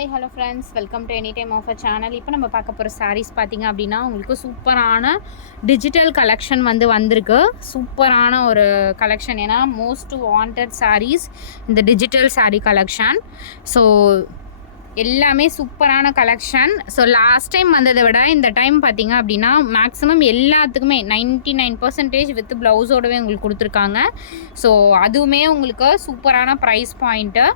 Hi hello friends, welcome to any time offer channel. இப்போ நம்ம பார்க்க போகிற சாரீஸ் பார்த்திங்க அப்படின்னா உங்களுக்கு சூப்பரான டிஜிட்டல் கலெக்ஷன் வந்திருக்கு. சூப்பரான ஒரு கலெக்ஷன், ஏன்னா மோஸ்ட் வாண்டட் சாரீஸ் இந்த டிஜிட்டல் சாரீ கலெக்ஷன். ஸோ எல்லாமே சூப்பரான கலெக்ஷன். ஸோ லாஸ்ட் டைம் வந்ததை விட இந்த டைம் பார்த்திங்க அப்படின்னா மேக்ஸிமம் எல்லாத்துக்குமே 99% வித் ப்ளவுஸோடவே உங்களுக்கு கொடுத்துருக்காங்க. ஸோ அதுவுமே உங்களுக்கு சூப்பரான ப்ரைஸ் பாயிண்ட்டு.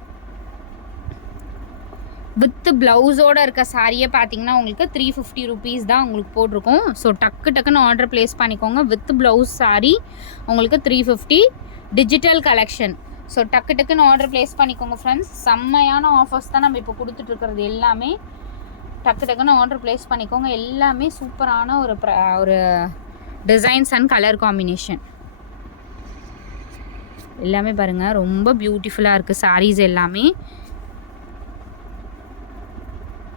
வித் ப்ளவுஸோடு இருக்க சாரியை பார்த்தீங்கன்னா உங்களுக்கு 350 ருபீஸ் தான் உங்களுக்கு போட்டிருக்கோம். ஸோ டக்குன்னு ஆர்டர் ப்ளேஸ் பண்ணிக்கோங்க. வித் ப்ளவுஸ் சாரி உங்களுக்கு 350 டிஜிட்டல் கலெக்ஷன். ஸோ டக்குன்னு ஆர்டர் ப்ளேஸ் பண்ணிக்கோங்க ஃப்ரெண்ட்ஸ். செம்மையான ஆஃபர்ஸ் தான் நம்ம இப்போ கொடுத்துட்ருக்கிறது. எல்லாமே டக்குன்னு ஆர்டர் ப்ளேஸ் பண்ணிக்கோங்க. எல்லாமே சூப்பரான ஒரு டிசைன்ஸ் அண்ட் கலர் காம்பினேஷன். எல்லாமே பாருங்கள், ரொம்ப பியூட்டிஃபுல்லாக இருக்குது சாரீஸ் எல்லாமே.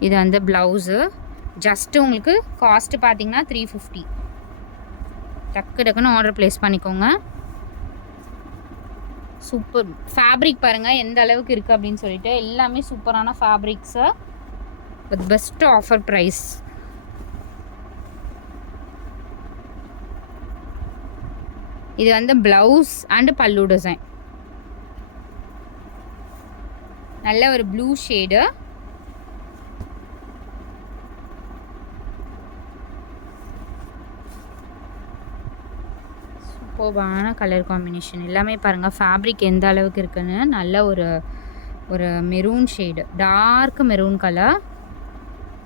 இது வந்து ப்ளவுஸு. ஜஸ்ட்டு உங்களுக்கு காஸ்ட்டு பார்த்தீங்கன்னா 350. டக்குன்னு ஆர்டர் ப்ளேஸ் பண்ணிக்கோங்க. சூப்பர் ஃபேப்ரிக் பாருங்கள் எந்த அளவுக்கு இருக்குது அப்படின்னு சொல்லிட்டு. எல்லாமே சூப்பரான fabrics with best offer price. இது வந்து ப்ளவுஸ் அண்டு பல்லு டிசைன். நல்ல ஒரு ப்ளூ ஷேடு. சூப்பரான கலர் காம்பினேஷன். எல்லாமே பாருங்கள் ஃபேப்ரிக் எந்த அளவுக்கு இருக்குன்னு. நல்ல ஒரு maroon shade, dark maroon colour.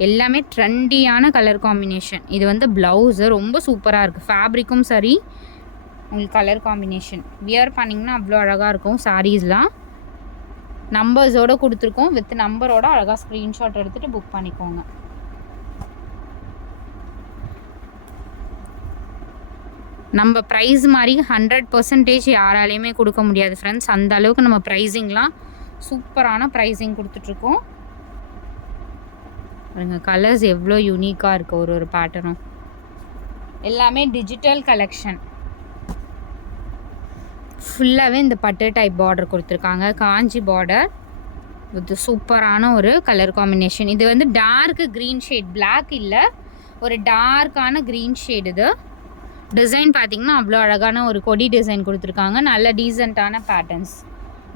எல்லாமே ட்ரெண்டியான கலர் காம்பினேஷன். இது வந்து ப்ளவுஸு ரொம்ப சூப்பராக இருக்குது. ஃபேப்ரிக்கும் சரி, உங்களுக்கு கலர் காம்பினேஷன் வியர் பண்ணிங்கன்னா அவ்வளோ அழகாக இருக்கும். சாரீஸ்லாம் நம்பர்ஸோடு கொடுத்துருக்கோம். வித் நம்பரோட அழகாக ஸ்க்ரீன்ஷாட் எடுத்துகிட்டு புக் பண்ணிக்கோங்க. நம்ம ப்ரைஸ் மாதிரி 100% யாராலையுமே கொடுக்க முடியாது ஃப்ரெண்ட்ஸ். அந்த அளவுக்கு நம்ம ப்ரைஸிங்லாம் சூப்பரான ப்ரைஸிங் கொடுத்துட்ருக்கோம். பாருங்கள் கலர்ஸ் எவ்வளோ யூனிக்காக இருக்குது. ஒரு பேட்டர்னும் எல்லாமே டிஜிட்டல் கலெக்ஷன். ஃபுல்லாகவே இந்த பட்டு டைப் பார்டர் கொடுத்துருக்காங்க. காஞ்சி பார்டர் வித் சூப்பரான ஒரு கலர் காம்பினேஷன். இது வந்து டார்க் க்ரீன் ஷேட், பிளாக் இல்லை, ஒரு டார்க்கான க்ரீன் ஷேட். இது டிசைன் பார்த்திங்கன்னா அவ்வளோ அழகான ஒரு கொடி டிசைன் கொடுத்துருக்காங்க. நல்ல டீசெண்டான பேட்டர்ன்ஸ்.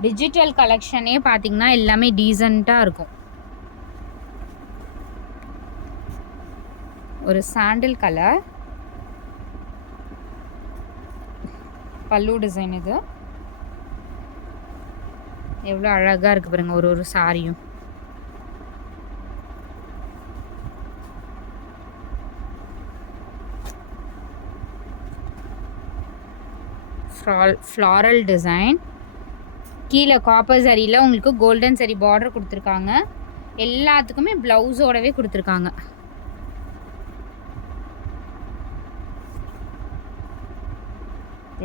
டிஜிட்டல் கலெக்ஷனே பார்த்திங்கன்னா எல்லாமே டீசெண்டாக இருக்கும். ஒரு சாண்டில் கலர் பல்லு டிசைன். இது எவ்வளோ அழகாக இருக்குது பாருங்கள் ஒரு சாரியும். Floral design. கீழே காப்பர் சரியில் உங்களுக்கு கோல்டன் சரி பார்டர் கொடுத்துருக்காங்க. எல்லாத்துக்குமே ப்ளவுஸோடவே கொடுத்துருக்காங்க.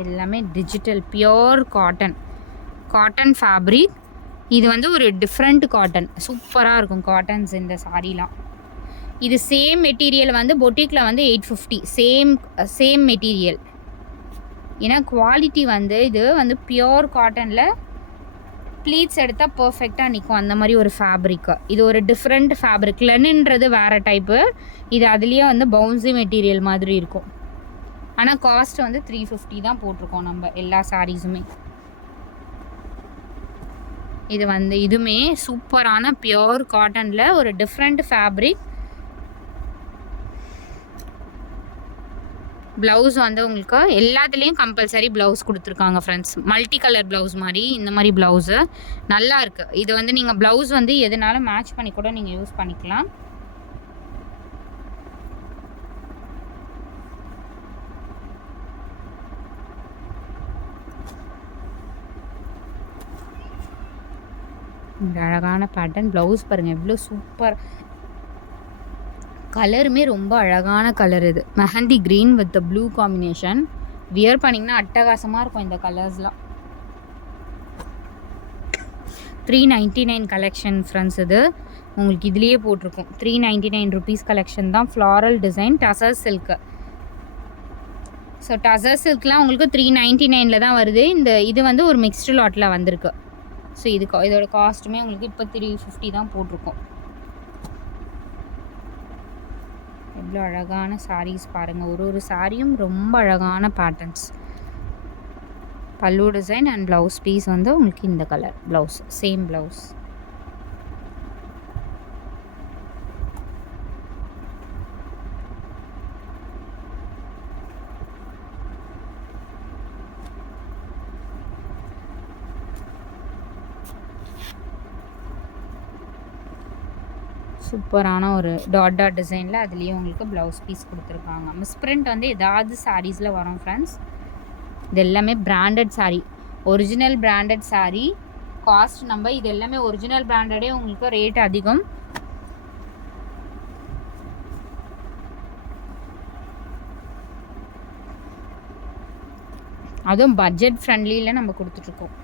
எல்லாமே டிஜிட்டல் பியோர் காட்டன் ஃபேப்ரிக். இது வந்து ஒரு டிஃப்ரெண்ட் காட்டன். சூப்பராக இருக்கும் காட்டன்ஸ் இந்த சாரீலாம். இது சேம் மெட்டீரியல் வந்து பொட்டிக்கில் வந்து 850. Same material. ஏன்னா குவாலிட்டி வந்து இது வந்து பியோர் காட்டனில் ப்ளீட்ஸ் எடுத்தால் பர்ஃபெக்டாக நிற்கும். அந்த மாதிரி ஒரு ஃபேப்ரிக்கு. இது ஒரு டிஃப்ரெண்ட் ஃபேப்ரிக். லெனின்றது வேறு டைப்பு. இது அதுலேயே வந்து பவுன்சி மெட்டீரியல் மாதிரி இருக்கும். ஆனால் காஸ்ட் வந்து 350 தான் போட்டிருக்கோம் நம்ம எல்லா சாரீஸுமே. இது வந்து இதுவுமே சூப்பரான பியோர் காட்டனில் ஒரு டிஃப்ரெண்ட் ஃபேப்ரிக். ப்ளவுஸ் வந்து உங்களுக்கு எல்லாத்துலேயும் கம்பல்சரி ப்ளவுஸ் கொடுத்துருக்காங்க ஃப்ரெண்ட்ஸ். மல்டி கலர் ப்ளவுஸ் மாதிரி இந்த மாதிரி ப்ளவுஸு நல்லா இருக்குது. இது வந்து நீங்கள் ப்ளவுஸ் வந்து எதுனாலும் மேட்ச் பண்ணி கூட நீங்கள் யூஸ் பண்ணிக்கலாம். இந்த அழகான பேட்டர்ன் ப்ளவுஸ் பாருங்கள் எவ்வளோ சூப்பர். கலருமே ரொம்ப அழகான கலர். இது mehndi green with blue combination. Wear பண்ணிங்கன்னா அட்டகாசமாக இருக்கும் இந்த கலர்ஸ்லாம். 399 கலெக்ஷன் ஃப்ரெண்ட்ஸ். இது உங்களுக்கு இதுலேயே போட்டிருக்கும் 399 ருபீஸ் கலெக்ஷன் தான். Floral design tussar silk. So tussar சில்க்லாம் உங்களுக்கு 399 தான் வருது. இது வந்து ஒரு மிக்ஸ்டு லாட்டில் வந்திருக்கு. ஸோ இதோட காஸ்ட்டுமே உங்களுக்கு இப்போ 350 தான் போட்டிருக்கோம். எவ்வளோ அழகான சாரீஸ் பாருங்கள். ஒரு சாரியும் ரொம்ப அழகான பேட்டர்ன்ஸ். பல்லு டிசைன் அண்ட் ப்ளவுஸ் பீஸ் வந்து உங்களுக்கு இந்த கலர் ப்ளவுஸ், சேம் ப்ளவுஸ். சூப்பரான ஒரு டாட் டிசைனில் அதுலேயும் உங்களுக்கு ப்ளவுஸ் பீஸ் கொடுத்துருக்காங்க. மிஸ்பிரிண்ட் வந்து ஏதாவது சாரீஸில் வரும் ஃப்ரெண்ட்ஸ். இது எல்லாமே branded sari, original branded sari. Cost நம்ம இது எல்லாமே ஒரிஜினல் பிராண்டடே உங்களுக்கு ரேட் அதிகம். அதுவும் பட்ஜெட் ஃப்ரெண்ட்லியில் நம்ம கொடுத்துட்ருக்கோம்.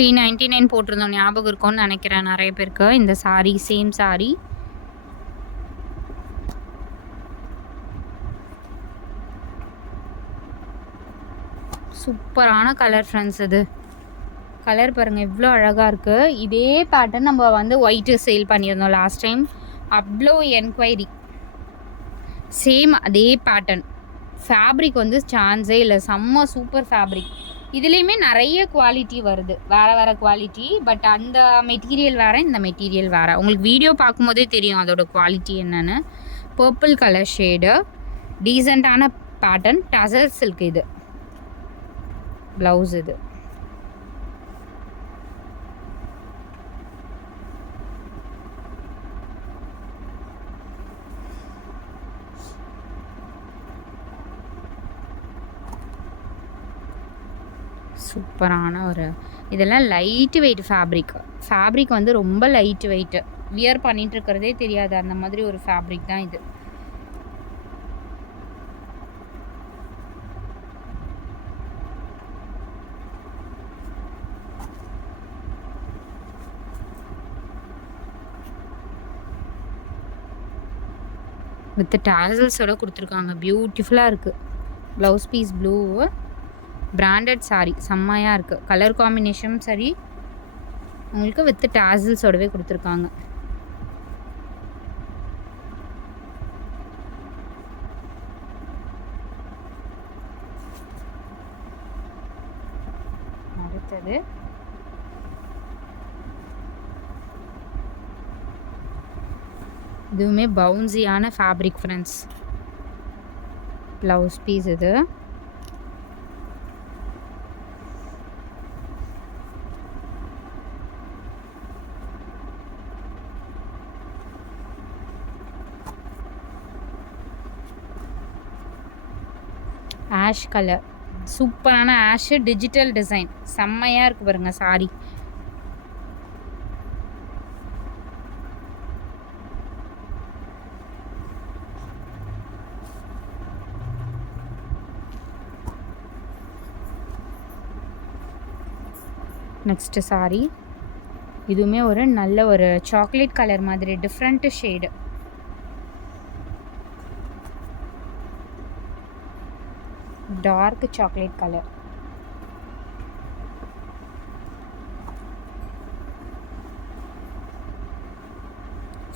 $399 போட்டிருந்தோம், ஞாபகம் இருக்கும்னு நினைக்கிறேன் நிறைய பேருக்கு. இந்த சாரீ சேம் சாரீ. சூப்பரான கலர் ஃப்ரெண்ட்ஸ். இது கலர் பாருங்கள் எவ்வளோ அழகாக இருக்குது. இதே பேட்டர்ன் நம்ம வந்து ஒயிட்டு சேல் பண்ணியிருந்தோம் லாஸ்ட் டைம். அவ்வளோ என்கொயரி. சேம் அதே பேட்டர்ன். ஃபேப்ரிக் வந்து சான்ஸே இல்லை, செம்ம சூப்பர் ஃபேப்ரிக். இதுலேயுமே நிறைய குவாலிட்டி வருது, வேறு குவாலிட்டி. பட் அந்த மெட்டீரியல் வேறு, இந்த மெட்டீரியல் வேறு. உங்களுக்கு வீடியோ பார்க்கும்போதே தெரியும் அதோட குவாலிட்டி என்னென்னு. பர்பிள் கலர் ஷேடு, டீசெண்டான பேட்டர்ன், டசர் சில்க். இது ப்ளவுஸ். இது சூப்பரான ஒரு, இதெல்லாம் லைட் வெயிட் ஃபேப்ரிக் வந்து ரொம்ப லைட் வெயிட்டு. வியர் பண்ணிட்டு இருக்கிறதே தெரியாது, அந்த மாதிரி ஒரு ஃபேப்ரிக் தான் இது. வித் டாசல்ஸோட கொடுத்துருக்காங்க, பியூட்டிஃபுல்லாக இருக்குது. Blouse piece blue, branded sari, செம்மையாக இருக்குது. கலர் காம்பினேஷனும் சரி உங்களுக்கு வித் டாசல்ஸோடவே கொடுத்துருக்காங்க. அடுத்தது இதுவுமே பவுன்சியான ஃபேப்ரிக் ஃப்ரெண்ட்ஸ். ப்ளவுஸ் பீஸ் இது. ஆஷ் கலர், சூப்பரான ஆஷ் டிஜிட்டல் டிசைன், செம்மையாக இருக்குது பாருங்கள் சாரி. நெக்ஸ்ட்டு சாரி, இதுவுமே ஒரு நல்ல ஒரு சாக்லேட் கலர் மாதிரி different shade. Dark chocolate colour.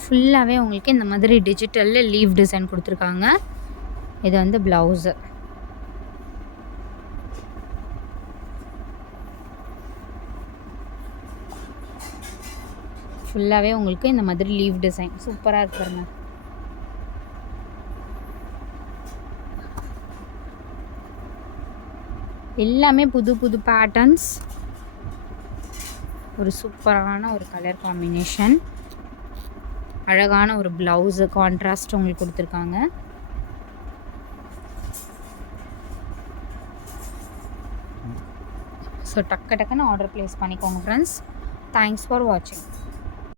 ஃபுல்லாகவே உங்களுக்கு இந்த மாதிரி டிஜிட்டலில் லீவ் டிசைன் கொடுத்துருக்காங்க. இது வந்து ப்ளவுஸு. ஃபுல்லாகவே உங்களுக்கு இந்த மாதிரி லீவ் டிசைன் சூப்பராக இருக்குங்க. எல்லாமே புது புது பேட்டர்ன்ஸ். ஒரு சூப்பரான ஒரு கலர் காம்பினேஷன், அழகான ஒரு ப்ளவுஸு கான்ட்ராஸ்ட் உங்களுக்கு கொடுத்துருக்காங்க. ஸோ டக்குன்னு ஆர்டர் ப்ளேஸ் பண்ணிக்கோங்க ஃப்ரெண்ட்ஸ். தேங்க்ஸ் ஃபார் வாட்சிங்.